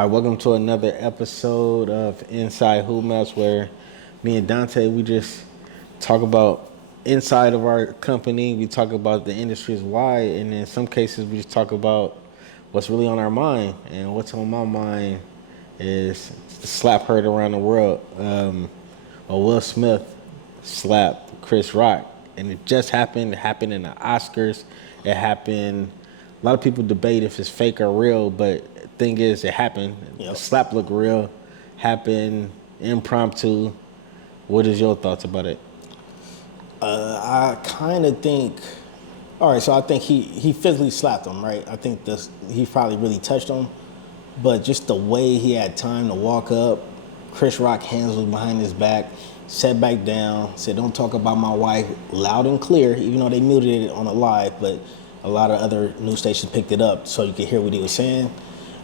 All right, welcome to another episode of Inside Hoopmaps, where me and Dante, we just talk about inside of our company. We talk about the industries wide, and in some cases, we just talk about what's really on our mind. And what's on my mind is the slap heard around the world. Will Smith slapped Chris Rock, and it just happened. It happened in the Oscars. It happened. A lot of people debate if it's fake or real, but thing is, it happened. Yep. The slap looked real. Happened impromptu. What is your thoughts about it? I kind of think. All right, so I think he physically slapped him, right? I think he probably really touched him, but just the way he had time to walk up, Chris Rock hands was behind his back, sat back down, said, "Don't talk about my wife," loud and clear, even though they muted it on the live, but a lot of other news stations picked it up so you could hear what he was saying.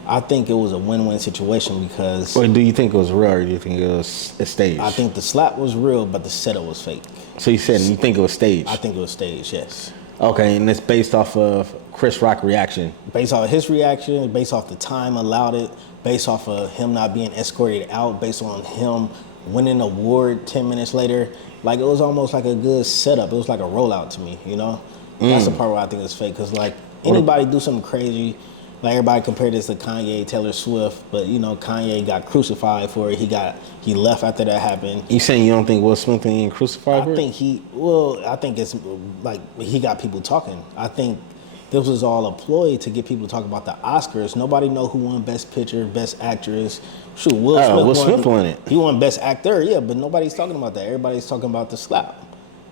I think it was a win-win situation because... Or do you think it was real, or do you think it was a stage? I think the slap was real, but the setup was fake. So you think it was staged? I think it was staged, yes. Okay, and it's based off of Chris Rock's reaction. Based off of his reaction, based off the time allowed it, based off of him not being escorted out, based on him winning an award 10 minutes later. Like, it was almost like a good setup. It was like a rollout to me, you know? That's the part where I think it's fake, because, like, anybody do something crazy, like, everybody compared this to Kanye, Taylor Swift, but, you know, Kanye got crucified for it. He left after that happened. You saying you don't think Will Smith ain't crucified for it? I think it's, like, he got people talking. I think this was all a ploy to get people to talk about the Oscars. Nobody know who won Best Picture, Best Actress. Shoot, Will Smith won it. He won Best Actor, yeah, but nobody's talking about that. Everybody's talking about the slap.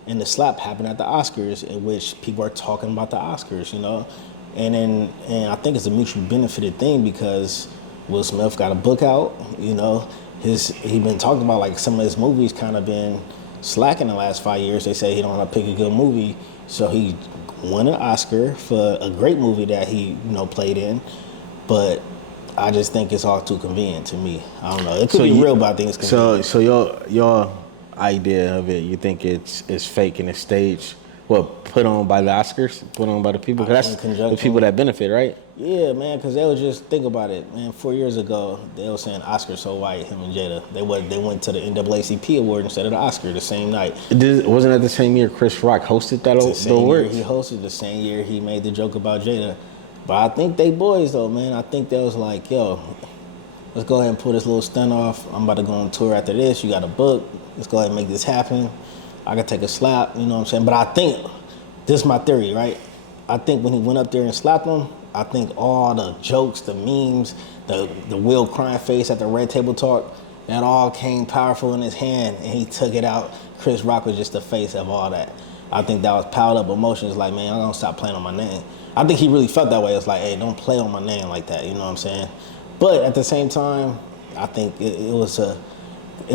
And the slap happened at the Oscars, in which people are talking about the Oscars, you know? And I think it's a mutually benefited thing, because Will Smith got a book out, you know? He been talking about, like, some of his movies kind of been slacking the last 5 years. They say he don't want to pick a good movie. So he won an Oscar for a great movie that he, you know, played in. But I just think it's all too convenient to me. I don't know. It could be real, but I think it's convenient. So your idea of it, you think it's fake and it's staged? Well, put on by the Oscars, put on by the people, because that's the people that benefit, right? Yeah, man, because they was just, think about it, man. 4 years ago, they were saying Oscar so white, him and Jada. They went to the NAACP award instead of the Oscar the same night. Wasn't that the same year Chris Rock hosted that award? The same year he hosted, the same year he made the joke about Jada. But I think they boys, though, man. I think they was like, yo, let's go ahead and pull this little stunt off. I'm about to go on tour after this. You got a book. Let's go ahead and make this happen. I could take a slap, you know what I'm saying? But I think, this is my theory, right? I think when he went up there and slapped him, I think all the jokes, the memes, the Will crying face at the Red Table Talk, that all came powerful in his hand, and he took it out. Chris Rock was just the face of all that. I think that was piled up emotions, like, man, I'm gonna stop playing on my name. I think he really felt that way. It's like, hey, don't play on my name like that, you know what I'm saying? But at the same time, I think it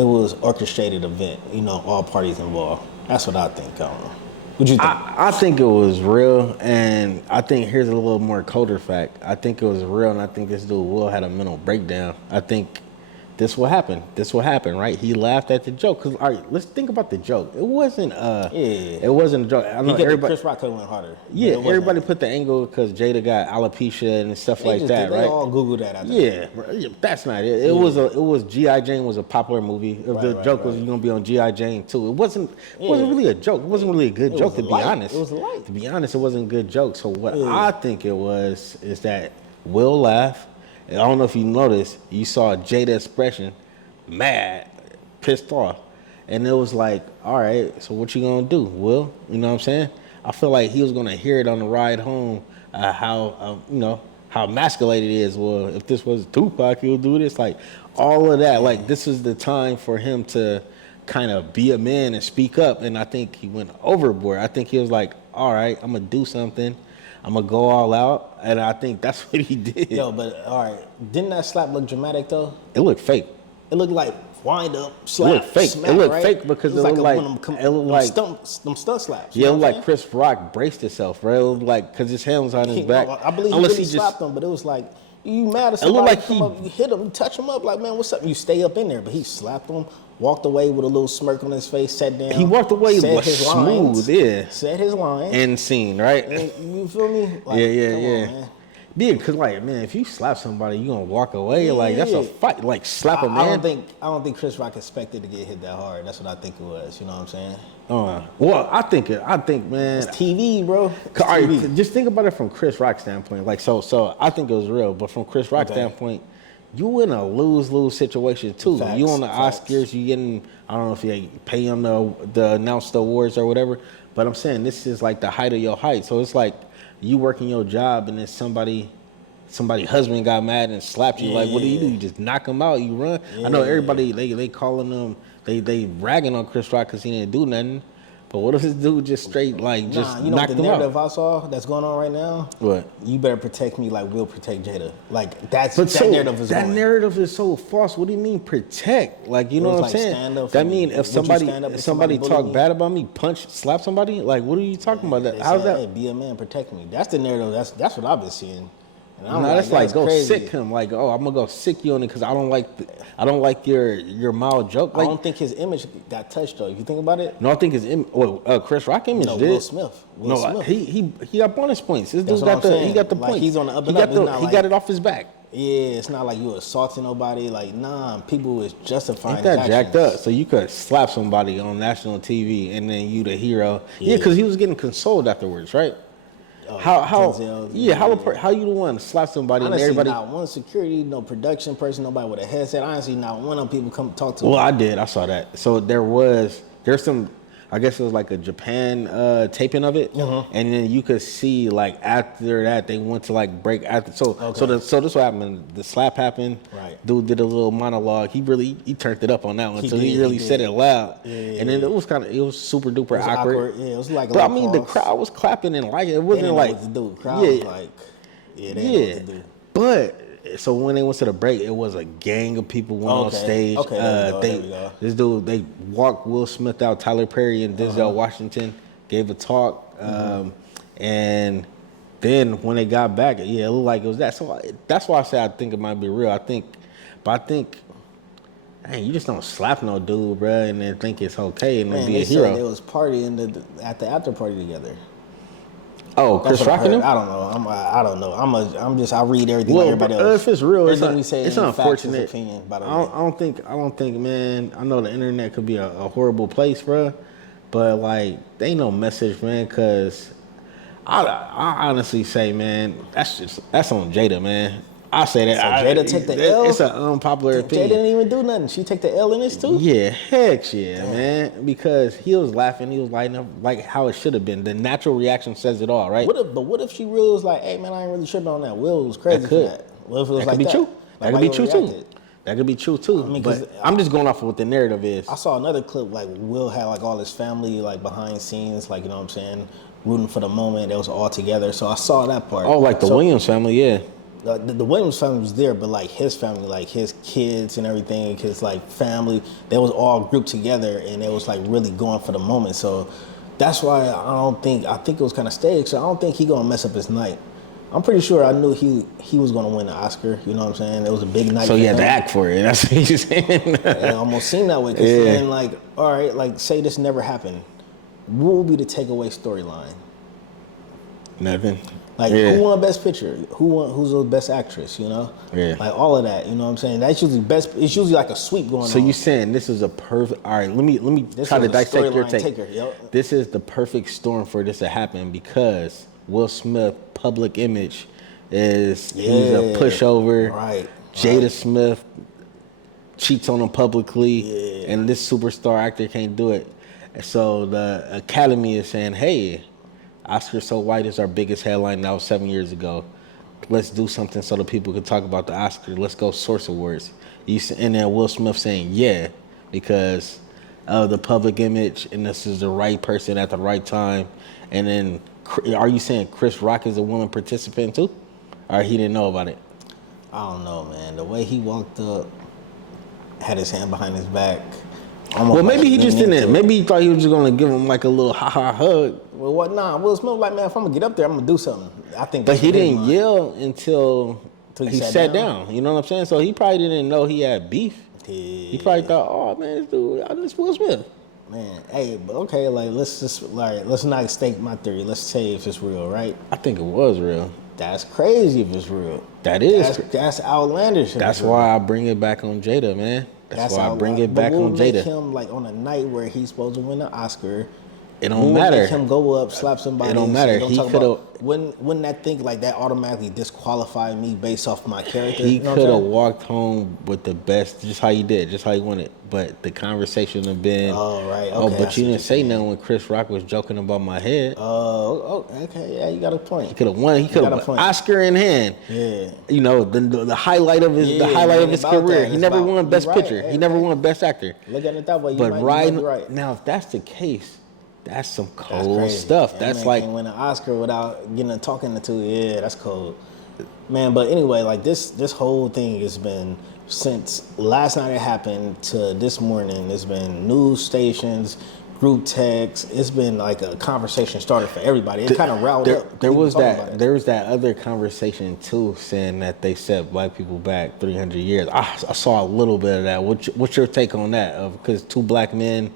was orchestrated event, you know, all parties involved. That's what I think. I don't know. What you think? I think it was real, and I think here's a little more colder fact. I think it was real, and I think this dude Will had a mental breakdown. I think this will happen. This will happen, right? He laughed at the joke. Cause all right, let's think about the joke. It wasn't it wasn't a joke. I know everybody. Chris Rock could have went harder. Yeah, everybody put the angle because Jada got alopecia and stuff like that, right? They all Googled that. Yeah, that's not it. It was G.I. Jane was a popular movie. The joke was you're gonna be on G.I. Jane too. It wasn't really a joke. It wasn't really a good joke, to be honest. It was light. To be honest, it wasn't a good joke. So what I think it was is that Will laughed. I don't know if you noticed, you saw Jada expression, mad, pissed off. And it was like, all right, so what you gonna do, Will? You know what I'm saying? I feel like he was gonna hear it on the ride home, how emasculated it is. Well, if this was Tupac, he'll do this. Like, all of that. Like, this is the time for him to kind of be a man and speak up. And I think he went overboard. I think he was like, all right, I'm gonna do something. I'm going to go all out, and I think that's what he did. Yo, but, all right, didn't that slap look dramatic, though? It looked fake. It looked like wind up, slap, it looked fake. smack, it looked right? fake because it looked like them stunt slaps. Yeah, it looked like Chris Rock braced himself, right? It looked like, because his hand was on his back. I believe he really slapped him, but it was like, you mad at somebody, like come up, you hit him, you touch him up, like, man, what's up? You stay up in there, but he slapped him, walked away with a little smirk on his face, sat down. He walked away with smooth, said his line. And scene, right? And you feel me? Like, yeah. On, man. Yeah, cause like man, if you slap somebody, you gonna walk away. Like that's a fight. Like slap a man. I don't think Chris Rock expected to get hit that hard. That's what I think it was. You know what I'm saying? Well, I think man, it's TV, bro. It's all right, TV. just think about it from Chris Rock's standpoint. Like so I think it was real, but from Chris Rock's standpoint, you in a lose situation too. Facts, You on the Oscars, you getting I don't know if you pay on the announce the awards or whatever, but I'm saying this is like the height of your height. So it's like you working your job and then somebody husband got mad and slapped you. Like what do? You just knock him out, you run. I know everybody they calling them they ragging on Chris Rock because he didn't do nothing. But what if this dude just straight like just you know knocked what the him narrative out? I saw that's going on right now? What? You better protect me like we'll protect Jada. Like that narrative is that going. narrative is so false. What do you mean protect? Like you know what I'm saying? That mean if somebody talk bad about me, slap somebody? Like what are you talking about? That how's that? Hey, be a man, protect me. That's the narrative. That's what I've been seeing. No, that's like go crazy. Sick him. Like, oh, I'm gonna go sick you on it because I don't like your mild joke. Like, I don't think his image got touched though. If you think about it. No, I think his Chris Rock image did. Will Smith. Will Smith. He got bonus points. This dude got he got the like, points. He's on the up and up. He got it off his back. Yeah, it's not like you assaulting nobody. Like, nah, people is justifying. Ain't that jacked up? So you could slap somebody on national TV and then you the hero. Yeah, because he was getting consoled afterwards, right? How you the one to slap somebody honestly, and everybody? Not one security, no production person, nobody with a headset. Honestly, not one of them people come talk to me. Well, I saw that. So there's some, I guess it was like a Japan taping of it, and then you could see like after that they went to like break after. So this what happened. The slap happened. Right. Dude did a little monologue. He turned it up on that one. He said it loud. Yeah. And then it was super duper awkward. Yeah, it was like. But I mean, the crowd was clapping and like it wasn't like. What to do. Crowd was like, they didn't know what to do. But. So when they went to the break, it was a gang of people went on stage. Okay, there we go. This dude, they walked Will Smith out, Tyler Perry and Denzel Washington gave a talk. And then when they got back, it looked like it was that. So that's why I say I think it might be real. I think, hey, you just don't slap no dude, bro, and then think it's okay and then be a hero. They was partying at the after party together. Oh, Chris Rock and him? I don't know. I don't know. I read everything like everybody else. If it's real, it's unfortunate. Opinion, by the way. I don't think, man. I know the internet could be a horrible place, bro. But like, there ain't no message, man. Cause I honestly say, man, that's on Jada, man. I say that. So Jada take the L? It's an unpopular opinion. Jada didn't even do nothing. She take the L in this too? Yeah, heck yeah, man. Because he was laughing, he was lighting up like how it should have been. The natural reaction says it all, right? What if she really was like, hey man, I ain't really tripping on that. Will was crazy for that. What if it was that like could be that? true. That could be true too. That could be true too. I mean, but I'm just going off of what the narrative is. I saw another clip like Will had like all his family like behind scenes, like you know what I'm saying, rooting for the moment. They was all together. So I saw that part. Oh, like the Williams family, yeah. The Williams family was there, but like his family, like his kids and everything, his like family, they was all grouped together and they was like really going for the moment. So that's why I think it was kind of staged. So I don't think he gonna mess up his night. I'm pretty sure I knew he was gonna win the Oscar. You know what I'm saying? It was a big night. So he had to act for it. That's what you're saying. It almost seemed that way. Cause then like, all right, like say this never happened. What would be the takeaway storyline? Nothing. Like, who won Best Picture? Who's the best actress, you know? Yeah. Like, all of that, you know what I'm saying? That's usually it's usually like a sweep going on. So you're saying this is a perfect, all right, let me try to dissect your take. Yep. This is the perfect storm for this to happen because Will Smith public image is he's a pushover. Right. Jada Smith cheats on him publicly and this superstar actor can't do it. So the Academy is saying, hey, Oscar So White is our biggest headline now 7 years ago. Let's do something so that people can talk about the Oscar. Let's go Source Awards. And then Will Smith saying, yeah, because of the public image and this is the right person at the right time. And then are you saying Chris Rock is a willing participant too? Or he didn't know about it? I don't know, man. The way he walked up, had his hand behind his back. Well, maybe he just didn't. Maybe he thought he was just gonna give him like a little ha hug. Well, what? Nah, Will Smith like, man, if I'm gonna get up there, I'm gonna do something. I think. But he didn't yell until he sat down. You know what I'm saying? So he probably didn't know he had beef. Yeah. He probably thought, oh man, this dude, this Will Smith. Man, hey, but okay, like let's not stake my theory. Let's say if it's real, right? I think it was real. That's crazy if it's real. That is. That's outlandish. That's why I bring it back on Jada, man. That's why I bring it back on Jada. Make him like on a night where he's supposed to win an Oscar. It don't matter. Make him go up, slap somebody. It don't matter. He could have. Wouldn't that think like that automatically disqualify me based off my character? He could have walked home with the best, just how you did, just how you wanted. But the conversation have been. Oh right. Okay, oh, but you didn't say nothing when Chris Rock was joking about my head. Oh, okay. Yeah, you got a point. He could have won. He could have Oscar in hand. Yeah. You know the highlight of his career. He never won Best Picture. He never won Best Actor. Look at it that way. But right now, if that's the case. That's some cold stuff. Yeah, that's man, like can't win an Oscar without talking to. Yeah, that's cold, man. But anyway, like this whole thing has been since last night it happened to this morning. It's been news stations, group texts. It's been like a conversation starter for everybody. It kind of riled up. There was that other conversation too, saying that they set black people back 300 years. I saw a little bit of that. What's your take on that? Because two black men,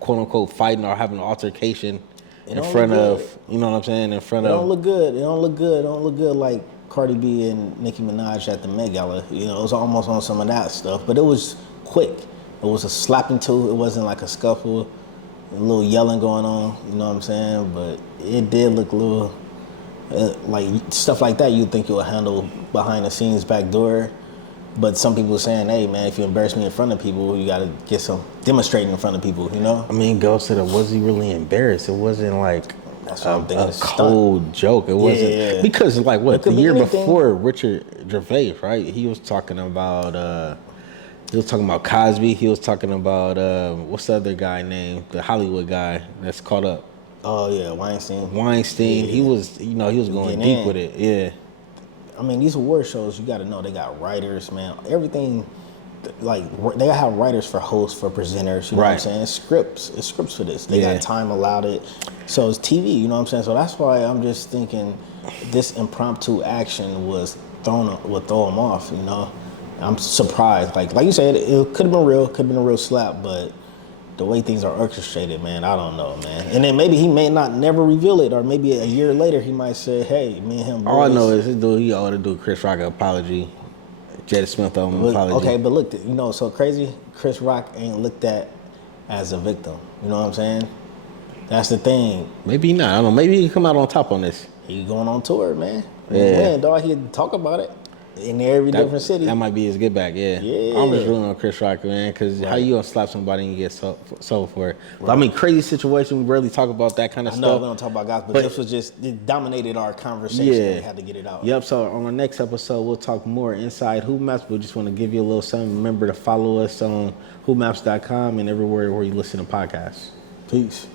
quote unquote, fighting or having an altercation in front of, you know what I'm saying? In front of. It don't look good. It don't look good. It don't look good like Cardi B and Nicki Minaj at the Met Gala. You know, it was almost on some of that stuff, but it was quick. It was a slapping too. It wasn't like a scuffle, a little yelling going on. You know what I'm saying? But it did look a little like stuff like that. You'd think you'll handle behind the scenes, back door. But some people are saying, hey, man, if you embarrass me in front of people, you got to get some demonstrating in front of people, you know? I mean, Go said, was he really embarrassed? It wasn't like that's what I'm thinking, a cold joke. It wasn't. Yeah. Because, like, what, the year before, Richard Gervais, right? He was talking about Cosby. He was talking about, what's the other guy named? The Hollywood guy that's caught up. Oh, yeah, Weinstein. Yeah. He was going deep with it, yeah. I mean, these award shows, you got to know, they got writers, man. Everything, like, they have writers for hosts, for presenters, you know what I'm saying? It's scripts for this. They got time allowed it. So it's TV, you know what I'm saying? So that's why I'm just thinking this impromptu action would throw them off, you know? I'm surprised. Like you said, it could have been real, could have been a real slap, but the way things are orchestrated, man, I don't know, man. And then maybe he may not never reveal it, or maybe a year later he might say, hey, me and him boys. All I know is this dude, he ought to do Chris Rock an apology. Jada Smith owe him an apology. Okay, but look, you know, so crazy, Chris Rock ain't looked at as a victim. You know what I'm saying? That's the thing. Maybe not. I don't know. Maybe he can come out on top on this. He going on tour, man. Yeah. Man, dog, he'd talk about it. In every different city. That might be his get back, yeah. I'm just rooting on Chris Rock, man, because how you gonna slap somebody and you get sold for it? But, I mean, crazy situation, we rarely talk about that kind of stuff. I know we don't talk about guys, but this was just, it dominated our conversation. Yeah. We had to get it out. Yep, so on our next episode, we'll talk more inside Hoopmaps. We just want to give you a little something. Remember to follow us on hoopmaps.com and everywhere where you listen to podcasts. Peace.